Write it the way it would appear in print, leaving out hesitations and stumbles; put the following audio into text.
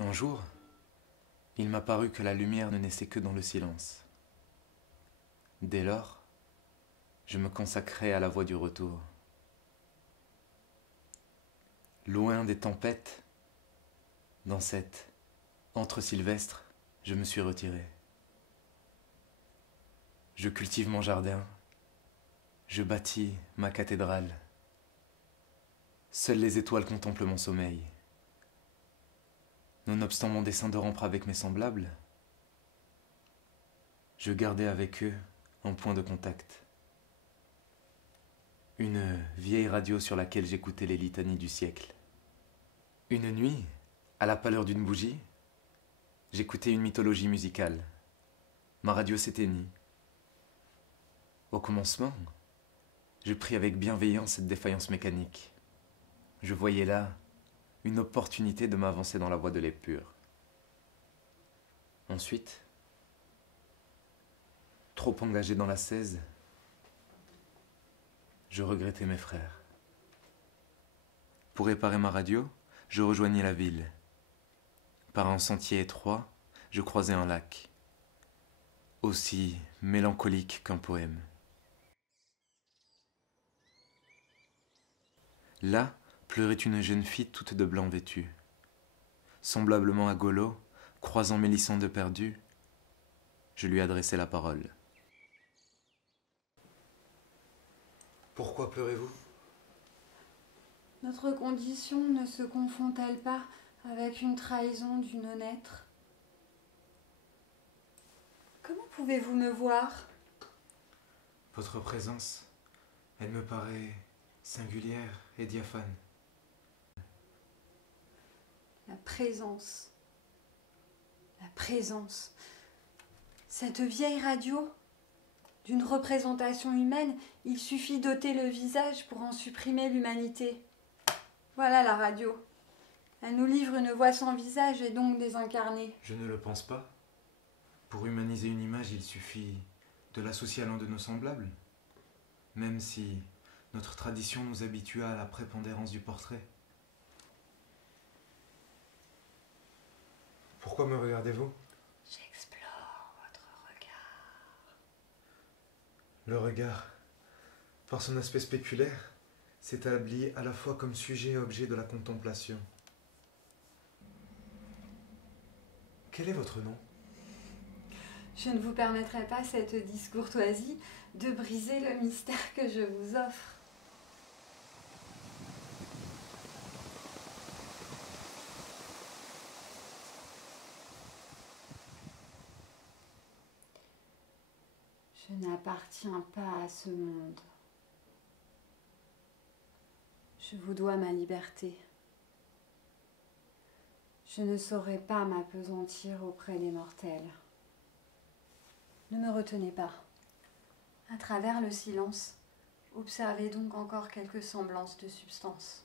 Un jour, il m'a paru que la lumière ne naissait que dans le silence. Dès lors, je me consacrai à la voie du retour. Loin des tempêtes, dans cette antre sylvestre, je me suis retiré. Je cultive mon jardin, je bâtis ma cathédrale. Seules les étoiles contemplent mon sommeil. Nonobstant mon dessein de rompre avec mes semblables, je gardais avec eux un point de contact. Une vieille radio sur laquelle j'écoutais les litanies du siècle. Une nuit, à la pâleur d'une bougie, j'écoutais une mythologie musicale. Ma radio s'éteignit. Au commencement, je pris avec bienveillance cette défaillance mécanique. Je voyais là une opportunité de m'avancer dans la voie de l'épure. Ensuite, trop engagé dans l'ascèse, je regrettais mes frères. Pour réparer ma radio, je rejoignis la ville. Par un sentier étroit, je croisai un lac, aussi mélancolique qu'un poème. Là pleurait une jeune fille toute de blanc vêtue. Semblablement à Golo, croisant Mélissande perdue, je lui adressai la parole. Pourquoi pleurez-vous ? Notre condition ne se confond-elle pas avec une trahison du non-être ? Comment pouvez-vous me voir ? Votre présence, elle me paraît singulière et diaphane. La présence. La présence. Cette vieille radio, d'une représentation humaine, il suffit d'ôter le visage pour en supprimer l'humanité. Voilà la radio. Elle nous livre une voix sans visage et donc désincarnée. Je ne le pense pas. Pour humaniser une image, il suffit de l'associer à l'un de nos semblables. Même si notre tradition nous habitua à la prépondérance du portrait. Pourquoi me regardez-vous ? J'explore votre regard. Le regard, par son aspect spéculaire, s'établit à la fois comme sujet et objet de la contemplation. Quel est votre nom ? Je ne vous permettrai pas cette discourtoisie de briser le mystère que je vous offre. Je n'appartiens pas à ce monde. Je vous dois ma liberté. Je ne saurais pas m'appesantir auprès des mortels. Ne me retenez pas. À travers le silence, observez donc encore quelques semblances de substance.